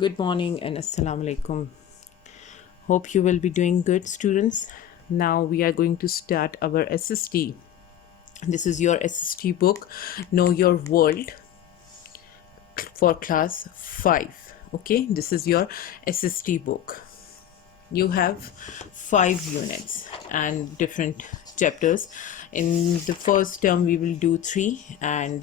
Good morning and assalamu alaikum. Hope you will be doing good, students. Now we are going to start our SST. This is your SST book, Know Your World, for class 5. Okay, this is your SST book. You have 5 units and different chapters. In the first term we will do 3, and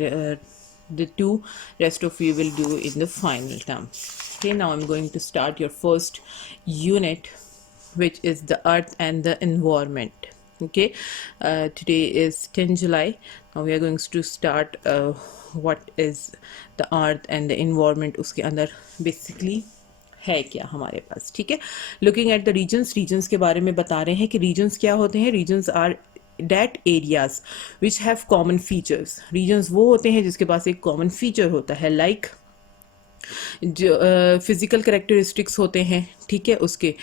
the 2 rest of we will do in the final term. Okay, now I'm going to start your first unit, which is the earth and the environment. Okay, today is 10 July. Now we are going to start what is the earth and the environment. उसके अंदर basically है क्या हमारे पास. ठीक है, looking at the reasons के बारे में बता रहे हैं कि रीजन्स क्या होते हैं. Regions are that areas which have common features. Regions वो होते हैं जिसके पास एक कॉमन फीचर होता है, लाइक जो फिजिकल करेक्टरिस्टिक्स होते हैं. ठीक है, उसके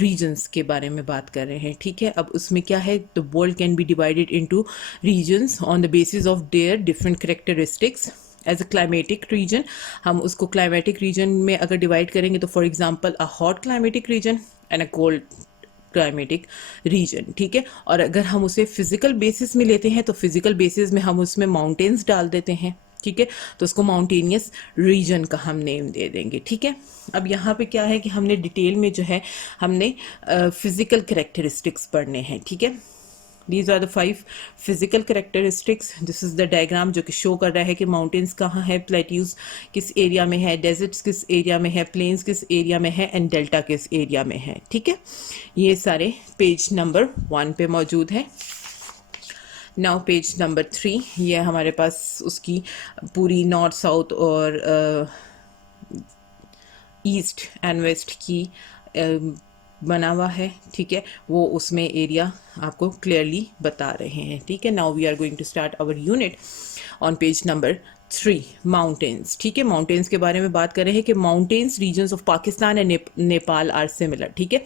रीजन्स के बारे में बात कर रहे हैं. ठीक है, अब उसमें क्या है, the world can be divided into regions on the basis of their different characteristics. As a climatic region, हम उसको क्लाइमेटिक रीजन में अगर डिवाइड करेंगे तो for example a hot climatic region and a cold climatic region. ठीक है, और अगर हम उसे फिजिकल बेसिस में लेते हैं तो फिजिकल बेसिस में हम उसमें माउंटेन्स डाल देते हैं. ठीक है, तो उसको माउंटेनियस रीजन का हम नेम दे देंगे. ठीक है, अब यहाँ पे क्या है कि हमने डिटेल में जो है हमने फिजिकल करेक्टरिस्टिक्स पढ़ने हैं. ठीक है, These are the 5 physical characteristics. This is the diagram जो कि शो कर रहा है कि माउंटेन्स कहाँ है, प्लेट्यूज किस एरिया में है, डेजर्ट्स किस एरिया में है, प्लेन्स किस एरिया में है, एंड डेल्टा किस एरिया में है. ठीक है, ये सारे पेज नंबर 1 पे मौजूद है. नाउ पेज नंबर 3, ये हमारे पास उसकी पूरी नॉर्थ साउथ और ईस्ट एंड वेस्ट की बना हुआ है. ठीक है, वो उसमें एरिया आपको क्लियरली बता रहे हैं. ठीक है, now we are going to start our unit on page number 3, mountains. ठीक है, माउंटेन्स के बारे में बात कर रहे हैं कि mountains regions of Pakistan and Nepal are similar. ठीक है,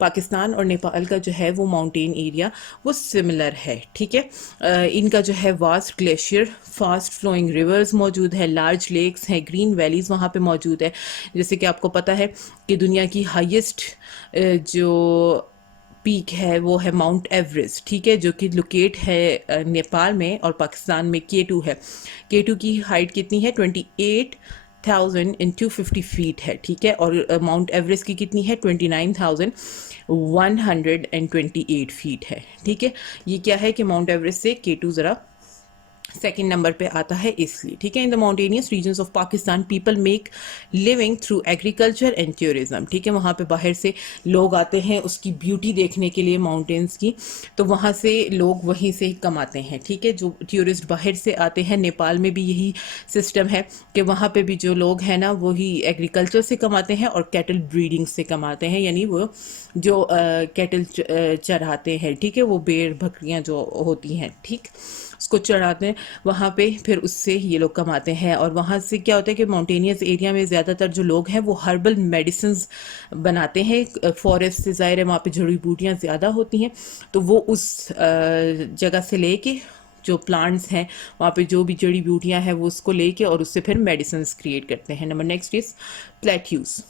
पाकिस्तान और नेपाल का जो है वो माउंटेन एरिया वो सिमिलर है. ठीक है, इनका जो है vast glacier, fast flowing rivers मौजूद है, लार्ज लेक्स हैं, ग्रीन वैलीज वहाँ पे मौजूद है. जैसे कि आपको पता है कि दुनिया की हाईएस्ट जो पीक है वो है माउंट एवरेस्ट. ठीक है, जो कि लोकेट है नेपाल में, और पाकिस्तान में K2 है. K2 की हाइट कितनी है, 28,250 फीट है. ठीक है, और माउंट एवरेस्ट की कितनी है, 29,128 फीट है. ठीक है, ये क्या है कि माउंट एवरेस्ट से K2 ज़रा सेकेंड नंबर पे आता है इसलिए. ठीक है, in the mountainous regions of Pakistan people make living through agriculture and tourism. ठीक है, वहाँ पे बाहर से लोग आते हैं उसकी ब्यूटी देखने के लिए माउंटेन्स की, तो वहाँ से लोग वहीं से ही कमाते हैं. ठीक है, जो टूरिस्ट बाहर से आते हैं, नेपाल में भी यही सिस्टम है कि वहाँ पे भी जो लोग हैं ना वही एग्रीकल्चर से कमाते हैं और कैटल ब्रीडिंग से कमाते हैं, यानी वो जो कैटल चराते हैं. ठीक है, वो भेड़ बकरियाँ जो होती हैं, ठीक, उसको चढ़ाते हैं वहाँ पे, फिर उससे ये लोग कमाते हैं. और वहाँ से क्या होता है कि माउंटेनियस एरिया में ज़्यादातर जो लोग हैं वो हर्बल मेडिसिन्स बनाते हैं. फॉरेस्ट से ज़ाहिर है वहाँ पे जड़ी बूटियाँ ज़्यादा होती हैं, तो वो उस जगह से लेके जो प्लांट्स हैं वहाँ पे जो भी जड़ी बूटियाँ हैं वो उसको लेके और उससे फिर मेडिसिन्स क्रिएट करते हैं. Number next is plateaus.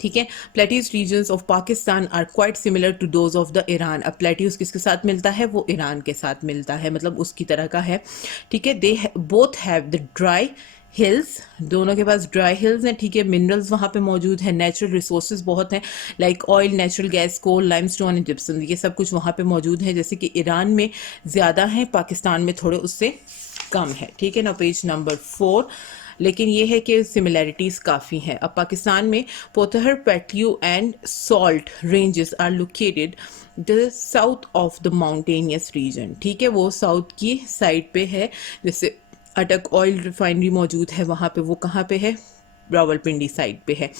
ठीक है, plateaus regions of Pakistan are quite similar to those of the Iran. अब प्लेट्यूज किसके साथ मिलता है, वो ईरान के साथ मिलता है, मतलब उसकी तरह का है. ठीक है, they both have the dry hills, दोनों के पास ड्राई हिल्स हैं. ठीक है, मिनरल्स वहाँ पे मौजूद है, नेचुरल रिसोर्सेज बहुत हैं, like oil, natural gas, coal, limestone and gypsum, ये सब कुछ वहाँ पे मौजूद है. जैसे कि ईरान में ज़्यादा है, पाकिस्तान में थोड़े उससे कम है. ठीक है ना, पेज नंबर 4, लेकिन ये है कि सिमिलैरिटीज़ काफ़ी हैं. अब पाकिस्तान में Pothohar plateau and salt ranges are located the south of the mountainous region. ठीक है, वो साउथ की साइड पे है. जैसे अटक ऑयल रिफाइनरी मौजूद है वहाँ पे, वो कहाँ पे है, रावलपिंडी साइड पे है.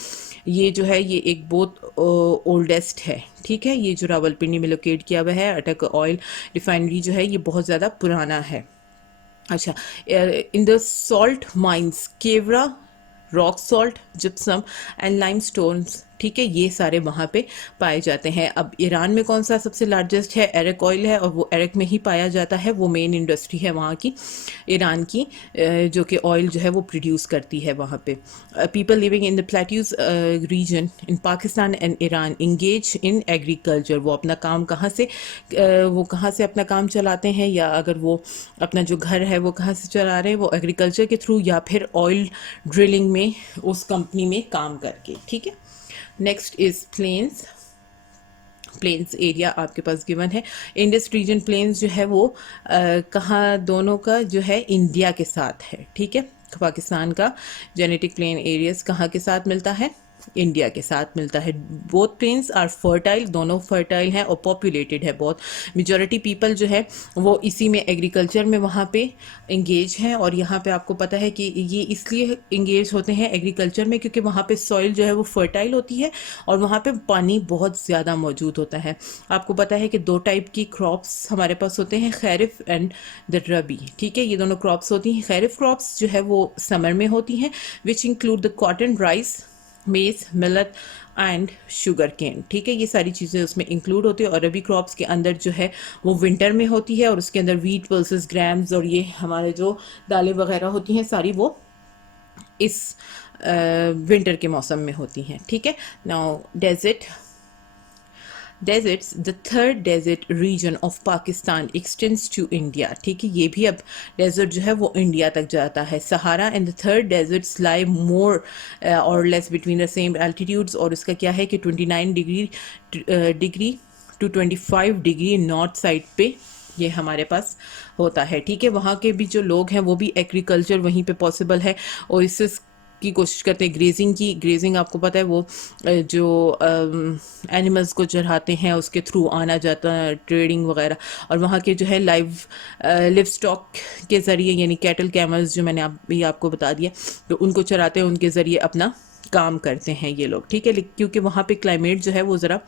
ये जो है ये एक बहुत ओल्डेस्ट है. ठीक है, ये जो रावलपिंडी में लोकेट किया हुआ है अटक ऑयल रिफाइनरी जो है ये बहुत ज़्यादा पुराना है. अच्छा, in the salt mines kewra, rock salt, gypsum and limestones ठीक है, ये सारे वहाँ पे पाए जाते हैं। अब ईरान में कौन सा सबसे लार्जेस्ट है, एरिक ऑयल है, और वो एरिक में ही पाया जाता है, वो मेन इंडस्ट्री है वहाँ की, ईरान की, जो कि ऑयल जो है वो प्रोड्यूस करती है वहाँ पे। People living in the plateaus region in Pakistan and Iran engage in agriculture. वो अपना काम वो कहाँ से अपना काम चलाते हैं, या अगर वो अपना जो घर है वो कहाँ से चला रहे हैं, वो एग्रीकल्चर के थ्रू या फिर ऑयल ड्रिलिंग में उस कंपनी में काम करके। ठीक है, next is plains. Plains area आपके पास गिवन है। इंडस रीजन प्लेन्स जो है वो कहाँ, दोनों का जो है इंडिया के साथ है। ठीक है, पाकिस्तान का जेनेटिक प्लेन एरियाज कहाँ के साथ मिलता है, इंडिया के साथ मिलता है। बोथ प्लेन्स आर फर्टाइल, दोनों फर्टाइल हैं और पॉपुलेटेड है बहुत। मेजॉरिटी पीपल जो है वो इसी में एग्रीकल्चर में वहाँ पे इंगेज हैं। और यहाँ पे आपको पता है कि ये इसलिए इंगेज होते हैं एग्रीकल्चर में क्योंकि वहाँ पे सॉइल जो है वो फर्टाइल होती है और वहाँ पे पानी बहुत ज़्यादा मौजूद होता है। आपको पता है कि दो टाइप की क्रॉप्स हमारे पास होते हैं, खैरिफ एंड द रबी। ठीक है, ये दोनों क्रॉप्स होती हैं। खैरिफ क्रॉप्स जो है वो समर में होती हैं, which include the cotton, rice, मेज, मिलेट एंड शुगर केन। ठीक है, ये सारी चीज़ें उसमें इंक्लूड होती है। और रबी क्रॉप्स के अंदर जो है वो विंटर में होती है और उसके अंदर वीट, पल्सेस, ग्राम्स और ये हमारे जो दालें वगैरह होती हैं सारी वो इस विंटर के मौसम में होती हैं। ठीक है, now deserts, the third desert region of Pakistan extends to India. ठीक है, ये भी अब डेजर्ट जो है वो इंडिया तक जाता है। Sahara and the third deserts lie more or less between the same altitudes. और इसका क्या है कि 29 degree to 25 degree north side पे ये हमारे पास होता है। ठीक है, वहाँ के भी जो लोग हैं वो भी एग्रीकल्चर वहीं पे पॉसिबल है और इससे की कोशिश करते हैं ग्रेजिंग की। ग्रेजिंग आपको पता है वो जो एनिमल्स को चढ़ाते हैं उसके थ्रू आना जाता है, ट्रेडिंग वगैरह। और वहाँ के जो है लिव स्टॉक के ज़रिए, यानी कैटल, कैमल्स जो मैंने भी आपको बता दिया, तो उनको चराते हैं, उनके ज़रिए अपना काम करते हैं ये लोग। ठीक है, क्योंकि वहाँ पे क्लाइमेट जो है वो ज़रा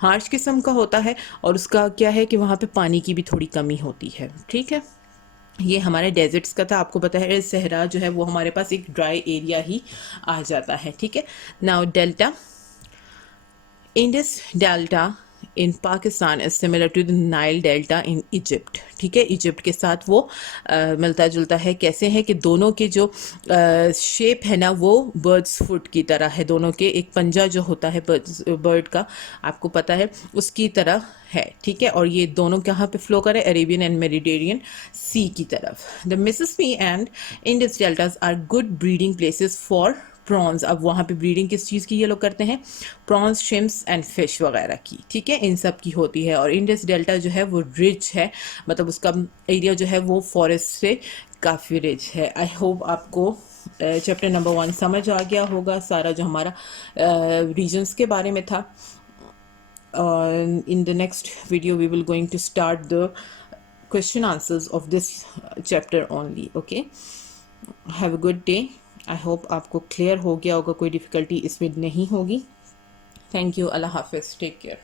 हार्श किस्म का होता है और उसका क्या है कि वहाँ पे पानी की भी थोड़ी कमी होती है। ठीक है, ये हमारे डेजर्ट्स का था। आपको पता है सहरा जो है वो हमारे पास एक ड्राई एरिया ही आ जाता है। ठीक है, now delta, Indus delta in Pakistan is similar to the Nile delta in Egypt. ठीक है, इजिप्ट के साथ वो मिलता जुलता है। कैसे है कि दोनों के जो शेप है ना वो बर्ड्स फुट की तरह है। दोनों के एक पंजा जो होता है बर्ड का, आपको पता है, उसकी तरह है। ठीक है, और ये दोनों कहाँ पे फ्लो करे, अरेबियन एंड मेडिटेरियन सी की तरफ। The Mississippi and Indus deltas are good breeding places for prawns. अब वहाँ पे ब्रीडिंग किस चीज़ की ये लोग करते हैं, प्रॉन्स, शिम्स एंड फिश वगैरह की। ठीक है, इन सब की होती है। और इंडस डेल्टा जो है वो रिच है, मतलब उसका एरिया जो है वो फॉरेस्ट से काफ़ी रिच है। आई होप आपको चैप्टर नंबर 1 समझ आ गया होगा, सारा जो हमारा रीजन्स के बारे में था। In the next video we will going to start the question answers of this chapter only. Okay, have a good day. I hope आपको क्लियर हो गया होगा, कोई डिफ़िकल्टी इसमें नहीं होगी। थैंक यू, अल्लाह हाफिज़, टेक केयर।